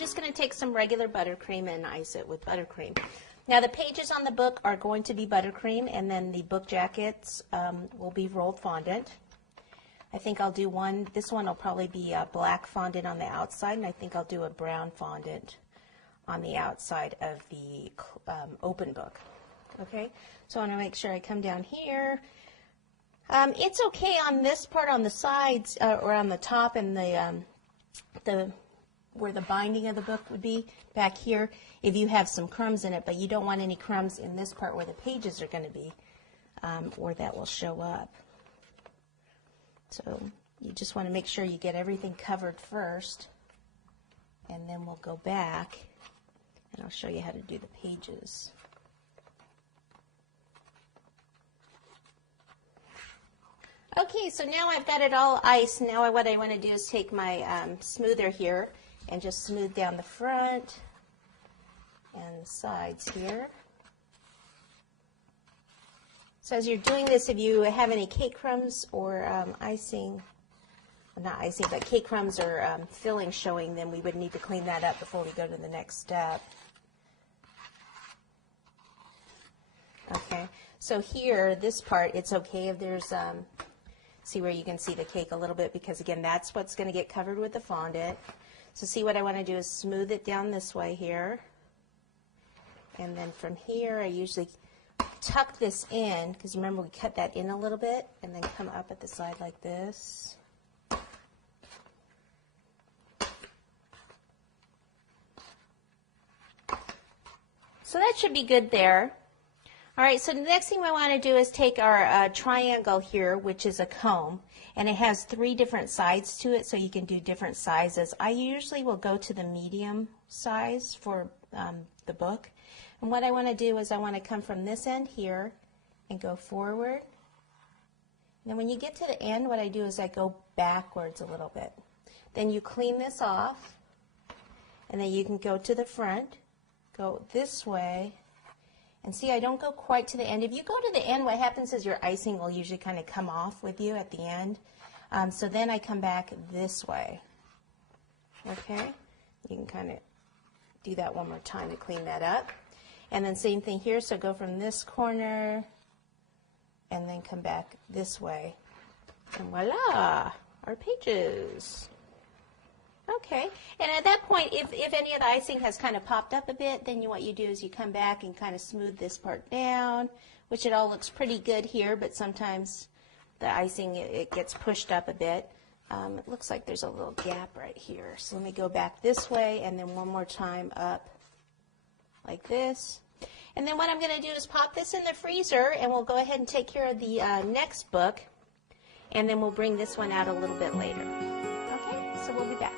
just going to take some regular buttercream and ice it with buttercream. Now the pages on the book are going to be buttercream, and then the book jackets will be rolled fondant. I think I'll do one, this one will probably be a black fondant on the outside, and I think I'll do a brown fondant on the outside of the open book. Okay, so I want to make sure I come down here. It's okay on this part on the sides or on the top and the where the binding of the book would be back here if you have some crumbs in it, but you don't want any crumbs in this part where the pages are going to be or that will show up. So you just want to make sure you get everything covered first, and then we'll go back and I'll show you how to do the pages. Okay, so now I've got it all iced. Now what I want to do is take my smoother here and just smooth down the front and the sides here. So as you're doing this, if you have any cake crumbs or icing, well, not icing, but cake crumbs or filling showing, then we would need to clean that up before we go to the next step. Okay, so here, this part, it's okay if there's, see where you can see the cake a little bit, because again, that's what's going to get covered with the fondant. So see, what I want to do is smooth it down this way here. And then from here, I usually tuck this in, because remember we cut that in a little bit, and then come up at the side like this. So that should be good there. All right, so the next thing I want to do is take our triangle here, which is a comb, and it has 3 different sides to it, so you can do different sizes. I usually will go to the medium size for the book. And what I want to do is I want to come from this end here and go forward. And then when you get to the end, what I do is I go backwards a little bit. Then you clean this off, and then you can go to the front, go this way. And see, I don't go quite to the end. If you go to the end, what happens is your icing will usually kind of come off with you at the end. So then I come back this way. Okay? You can kind of do that one more time to clean that up. And then same thing here, so go from this corner and then come back this way. And voila, our pages. Okay, and at that point, if any of the icing has kind of popped up a bit, then what you do is you come back and kind of smooth this part down, which it all looks pretty good here, but sometimes the icing, it gets pushed up a bit. It looks like there's a little gap right here. So let me go back this way and then one more time up like this. And then what I'm going to do is pop this in the freezer, and we'll go ahead and take care of the next book, and then we'll bring this one out a little bit later. Okay, so we'll be back.